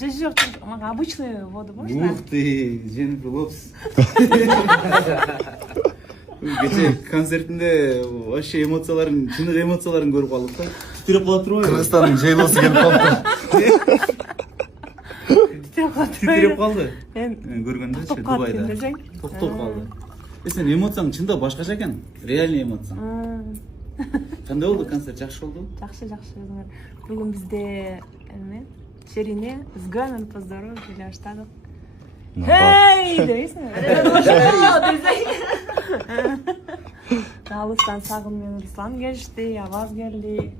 Жоқ, мага обычный воду можно? Ух ты, Jennifer Lopez. Gece konsertinde вообще эмоцияларын, чыныгы эмоцияларын көрүп калдык да. Титиреп кала турбайбы? Кыргызстандын Джейлосы келип калыптыр. Титиреп калды. Мен Көргөндө токтоп калып Дубайда. десең. Токтоп калды. Сен эмоцияң чында башкача экен. Реальный эмоцияң. Кандай болду концерт? Жакшы болду? Жакшы. Бүгүн бизде эме Шерине с Ганом поздоровались или аштадык. Hey! Дейсиң. Алыстан Сагын менен Руслан келишти, Аваз келди.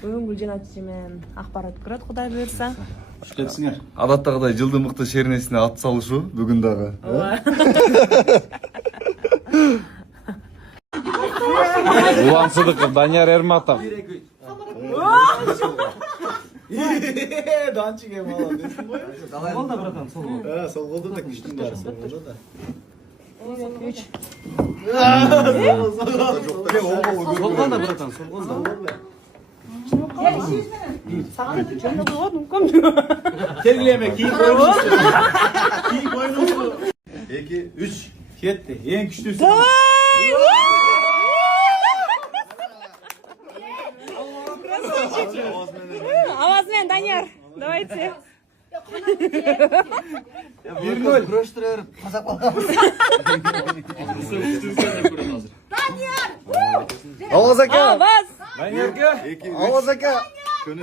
Бүгүн Гүлжан ачы менен акбарат көрөт, Кудай буйрса. Куш келипсиңер. Адаттагыдай жылдын мыкты шеринесине ат салышуу бүгүн дагы. Улан Сыдыков, Данияр Эрматов. Данчиге мала десин ғой. Сол да братан, сол. Сол голдо да күчтүң баары сол голдо да. 3. Сол голдо братан, сол голдо. Сагын жөнү болот мүмкүн. Келгилеме кийин коюңуз. Кийин коюңуз. 2, 3 кетти. Эң күчтүүсү. Аваз менен Данияр. Давайте. 1-0. Күрөштүрөр, казак балабыз. Аваз ака. Аваз. Даниярга. Аваз ака. 1,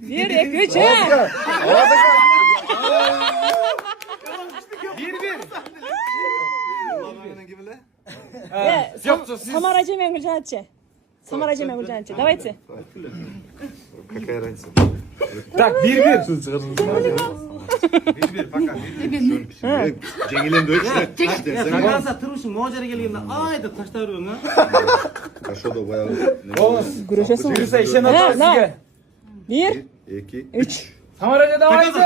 2, 3. Аваз ака. 1-1. Самара эже менен Гүлжан ачы. Самара эже менен Гүлжан ачы. Давайте. Какая разница? Так, 1-1. 1-1 пока. Жеңилемди өчтү. Таганса турушуң могу жерге келгенде айда таштап бербең, а? Ошодо баягы. Күрөшөсүң. Буюрса ишен атат сизге. 1, 2, 3. Самара эже давайте.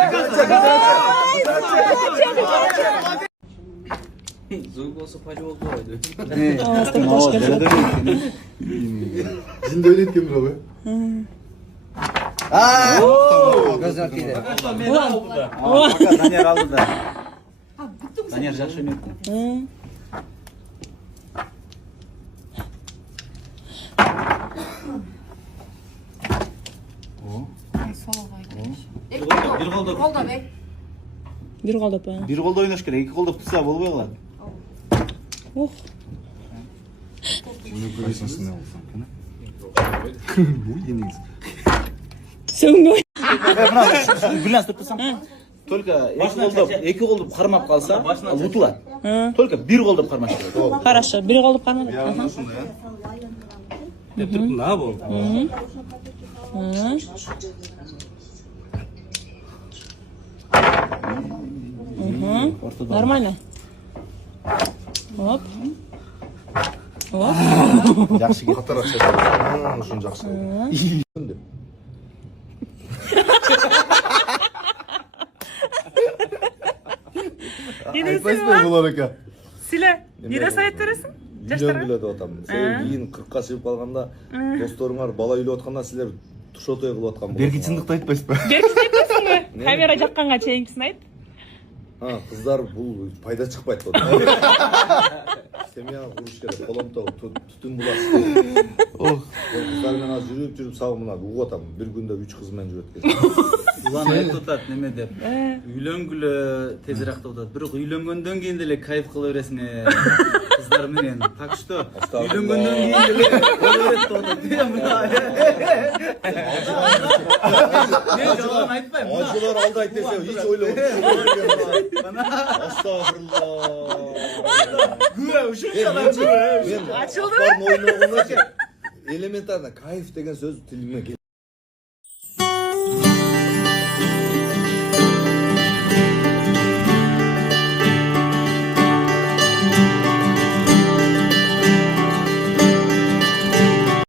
Звук болсо пайда болду койду. Жинде ойнойт экен бирок. Көзүн тийди. Пока Данияр алды да. Данияр жакшы ойнойт. Бир колдо. Бир колдоп. Бир колдо ойнош керек. Эки колдо тутса болбой калат. Ух. Сөңгө. Гүлназ туруп турсаң. Только эки колдоп кармап калса, утулат. Только бир колдоп кармаш керек. Хорошо, бир колдоп кармап. Деп турдум да бул. Нормально. Оп. Оп. Жакшы катар акча. Ушун жакшы. Айтпайсызбы булар ака? Силе, неде совет бересиң? Жаштарга билет атам. Сен кийин 40ка чыгып калганда, досторуңар бала үйлөп атканда силер тушотой кылып аткан болот. Берки чындыкты айтпайсызбы? Беркине айтпайсыңбы? Камера жакканга чейинкисин айт. Кыздар бул пайда чыкпайт болот. Семья куруш керек, коломто түтүн булат. Кыздар менен аз жүрүп сагым мына угуп атам. Бир күндө 3 кыз менен жүрөт экен. Улан айтып атат неме деп. Үйлөнгүлө тезирээк деп атат. Бирок үйлөнгөндөн кийин деле кайф кыла бересиң кыздар менен. Так что үйлөнгөндөн кийин деле кыла берет деп атат. Мен жалган айтпайм. Ажылар алдайт десе эч ойлобойт. Астагфирулла. Күбө ушул Мен ачылды. Элементарно кайф деген сөз тилиме